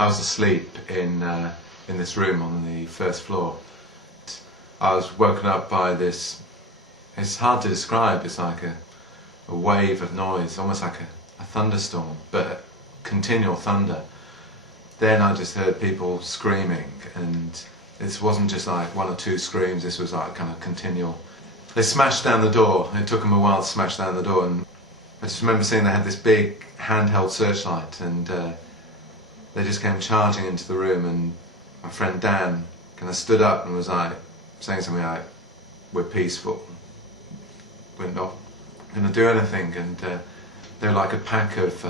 I was asleep in this room on the first floor. I was woken up by this, it's hard to describe, it's like a wave of noise, almost like a thunderstorm, but continual thunder. Then I just heard people screaming, and this wasn't just like one or two screams, this was like kind of continual. They smashed down the door, it took them a while to smash down the door, and I just remember seeing they had this big handheld searchlight, and they just came charging into the room, and my friend Dan kind of stood up and was like, saying something like, "We're peaceful, we're not going to do anything," and they were like a pack of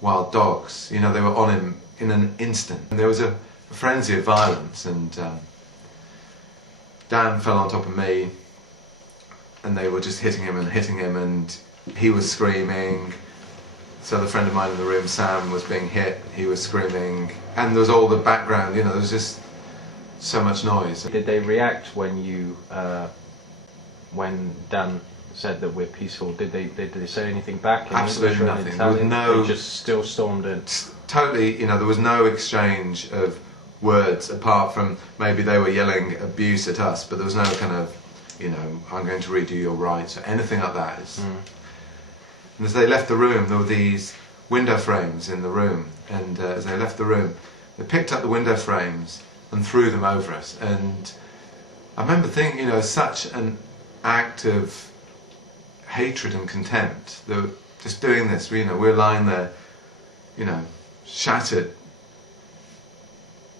wild dogs, you know, they were on him in an instant. And there was a frenzy of violence, and Dan fell on top of me, and they were just hitting him, and he was screaming. So the friend of mine in the room, Sam, was being hit, he was screaming, and there was all the background, you know, there was just so much noise. Did they react when you, when Dan said that we're peaceful? Did they say anything back? Absolutely nothing. There was no. They just still stormed in. Totally, you know, there was no exchange of words apart from maybe they were yelling abuse at us, but there was no kind of, you know, I'm going to redo your rights or anything like that. And as they left the room, there were these window frames in the room, and as they left the room, they picked up the window frames and threw them over us. And I remember thinking, you know, such an act of hatred and contempt. They were just doing this, you know, we're lying there, you know, shattered,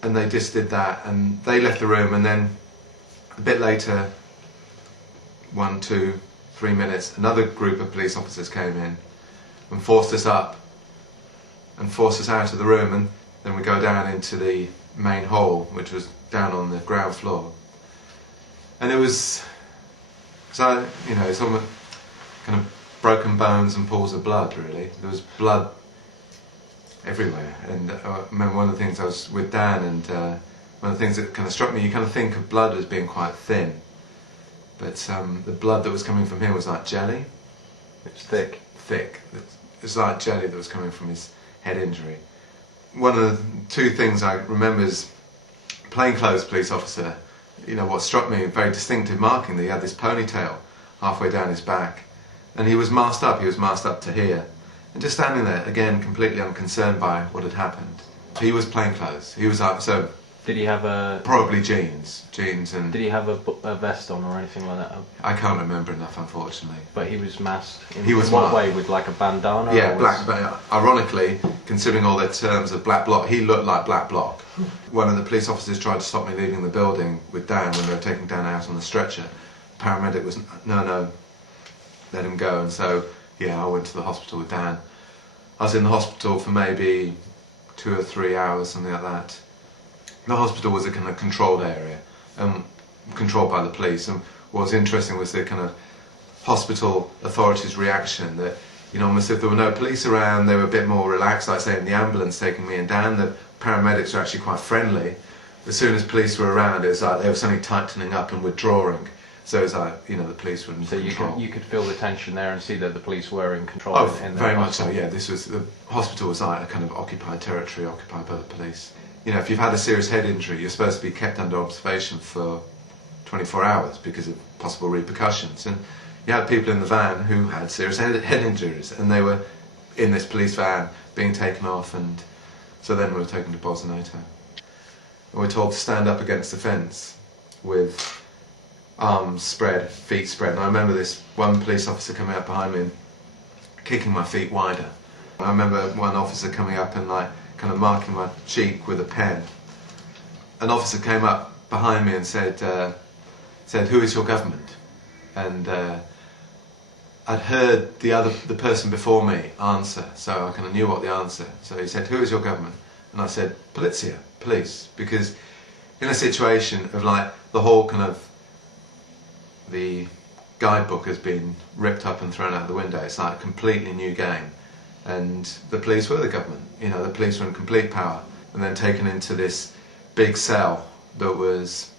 and they just did that, and they left the room, and then a bit later, 1, 2, 3 minutes, another group of police officers came in and forced us up and forced us out of the room, and then we go down into the main hall, which was down on the ground floor. And it was, so, you know, it's almost kind of broken bones and pools of blood, really. There was blood everywhere. And I remember one of the things, I was with Dan, and one of the things that kind of struck me, you kind of think of blood as being quite thin, but the blood that was coming from him was like jelly. It was thick. Thick. It was like jelly that was coming from his head injury. One of the two things I remember is plainclothes police officer, you know, what struck me, very distinctive marking, that he had this ponytail halfway down his back, and he was masked up to here, and just standing there, again, completely unconcerned by what had happened. He was plainclothes, he was like, so... Did he have a... Probably jeans and... Did he have a vest on or anything like that? I can't remember enough, unfortunately. But he was masked? He was in what way? With like a bandana? Yeah, black, but ironically, considering all their terms of black bloc, he looked like black bloc. One of the police officers tried to stop me leaving the building with Dan when they were taking Dan out on the stretcher. The paramedic was, no, let him go, and so, yeah, I went to the hospital with Dan. I was in the hospital for maybe 2 or 3 hours, something like that. The hospital was a kind of controlled area, controlled by the police, and what was interesting was the kind of hospital authorities' reaction, that, you know, almost if there were no police around, they were a bit more relaxed, like say in the ambulance taking me and Dan, the paramedics were actually quite friendly. As soon as police were around, it was like they were suddenly tightening up and withdrawing. So it was like, you know, the police were in control. So you could feel the tension there and see that the police were in control. Oh, in very much so, yeah. This was, the hospital was like a kind of occupied territory, occupied by the police. You know, if you've had a serious head injury, you're supposed to be kept under observation for 24 hours because of possible repercussions. And you had people in the van who had serious head injuries, and they were in this police van being taken off, and so then we were taken to Bolzaneto. And we're told to stand up against the fence with arms spread, feet spread. And I remember this one police officer coming up behind me and kicking my feet wider. I remember one officer coming up and like kind of marking my cheek with a pen. An officer came up behind me and said, "Who is your government?" And I'd heard the person before me answer, so I kind of knew what the answer. So he said, "Who is your government?" And I said, "Polizia, police," because in a situation of like the whole kind of the guidebook has been ripped up and thrown out the window. It's like a completely new game, and the police were the government. You know, the police were in complete power, and then taken into this big cell that was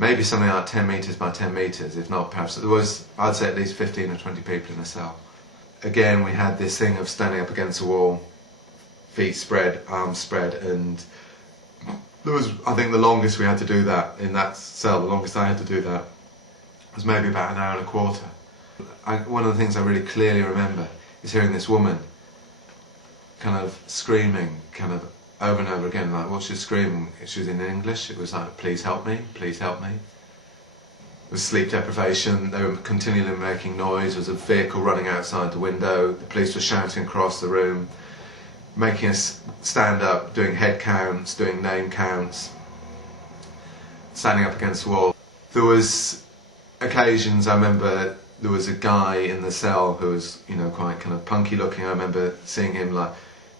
maybe something like 10 metres by 10 metres, if not perhaps. There was, I'd say, at least 15 or 20 people in a cell. Again, we had this thing of standing up against a wall, feet spread, arms spread, and there was, I think the longest we had to do that in that cell, the longest I had to do that was maybe about an hour and a quarter. One of the things I really clearly remember is hearing this woman kind of screaming, kind of over and over again, like what she was screaming, she was in English, it was like, please help me, please help me. It was sleep deprivation, they were continually making noise, there was a vehicle running outside the window, the police were shouting across the room, making us stand up, doing head counts, doing name counts, standing up against the wall. There was occasions, I remember there was a guy in the cell who was, you know, quite kind of punky looking. I remember seeing him, like,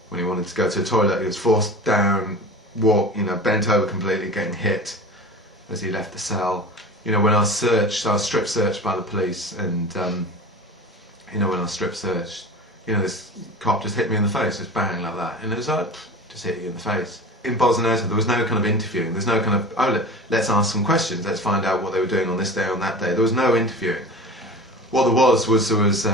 when he wanted to go to the toilet, he was forced down, you know, bent over completely, getting hit as he left the cell. You know, when I was searched, I was strip searched by the police, and, you know, when I was strip searched, you know, this cop just hit me in the face, just bang, like that, and it was like, just hit you in the face. In Bolzaneto, there was no kind of interviewing, there's no kind of, oh, let's ask some questions, let's find out what they were doing on this day, on that day. There was no interviewing. What there was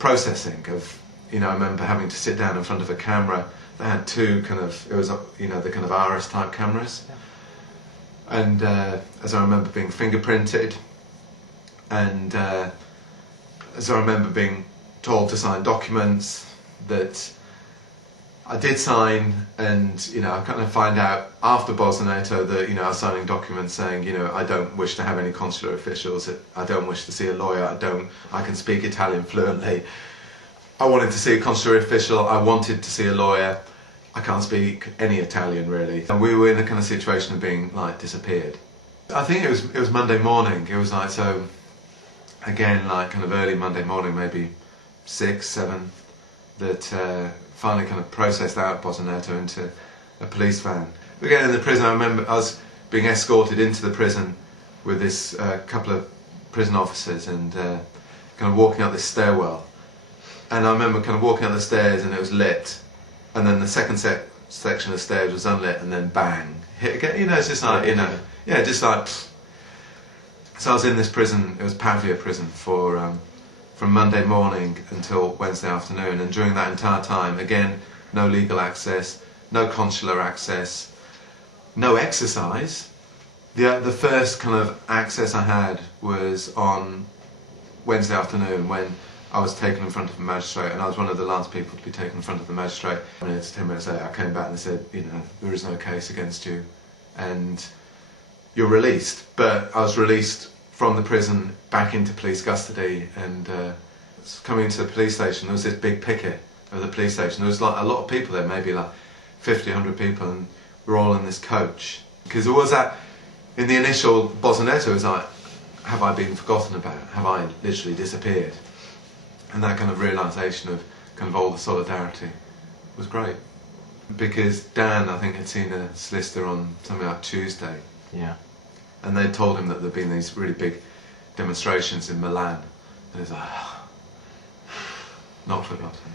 processing of, you know, I remember having to sit down in front of a camera. They had two kind of, it was, you know, the kind of RS type cameras. Yeah. And as I remember being fingerprinted, and as I remember being told to sign documents that I did sign, and, you know, I kind of find out after Bolzaneto that, you know, I was signing documents saying, you know, I don't wish to have any consular officials, I don't wish to see a lawyer, I can speak Italian fluently. I wanted to see a consular official, I wanted to see a lawyer, I can't speak any Italian really. And we were in a kind of situation of being, like, disappeared. I think it was Monday morning, it was like, so, again, like, kind of early Monday morning, maybe 6, 7, that finally kind of processed out Bolzaneto into a police van. We get in the prison, I remember I was being escorted into the prison with this couple of prison officers, and kind of walking up this stairwell. And I remember kind of walking up the stairs and it was lit, and then the second section of the stairs was unlit, and then bang, hit again. You know, it's just like, you know, yeah, just like. So I was in this prison, it was Pavia prison, for from Monday morning until Wednesday afternoon, and during that entire time, again, no legal access, no consular access, no exercise. The first kind of access I had was on Wednesday afternoon, when I was taken in front of a magistrate, and I was one of the last people to be taken in front of the magistrate. 10 minutes later I came back and they said, you know, there is no case against you and you're released. But I was released from the prison back into police custody, and coming to the police station, there was this big picket of the police station. There was like a lot of people there, maybe like 50, 100 people, and we were all in this coach. Because there was that, in the initial Bolzaneto, it was like, have I been forgotten about? Have I literally disappeared? And that kind of realisation of kind of all the solidarity was great. Because Dan, I think, had seen a solicitor on something like Tuesday. Yeah. And they told him that there'd been these really big demonstrations in Milan. And he was like, not forgotten.